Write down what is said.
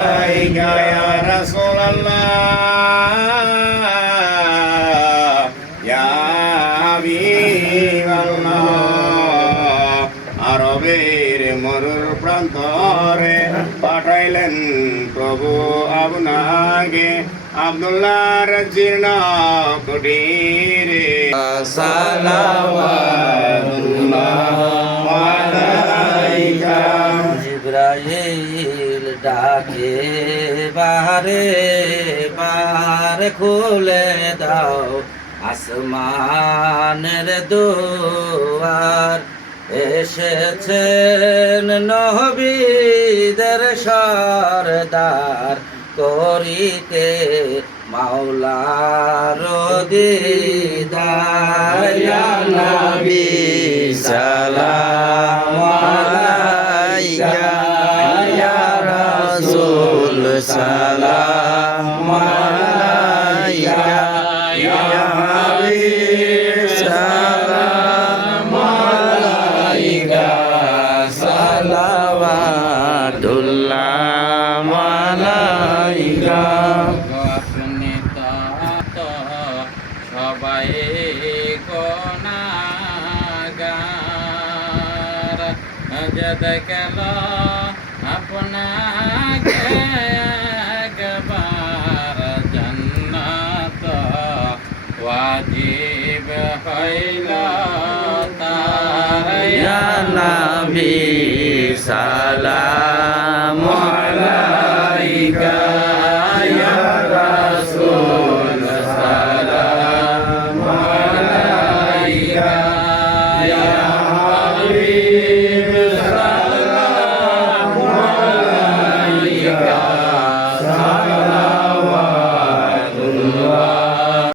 Ya Rasulullah, Ya Habiballah, আরবের মরুর প্রান্তরে পাঠাইলেন প্রভু আপনাকে আব্দুল্লাহর জীর্ণ কুটিরে সালাওয়াতুল্লাহ আলাইকা জিবরাইল ডাকে বারে বারে খুলে দাও আসমানের দুয়ার এসেছেন নবীদের সরদার করিতে মাওলার দিদার ইয়া নবী সালাম আলাইকা ইয়া রাসূল সালাম আলাইকা ইয়া হাবিব সালাম আলাইকা সালাওয়াতুল্লাহ আলাইকা আপনি তো সবাই গুনাহগার যদ কেল আপনাকে একবার জান্নাত ওয়াজিব হইল তার ইয়া নবী সালাম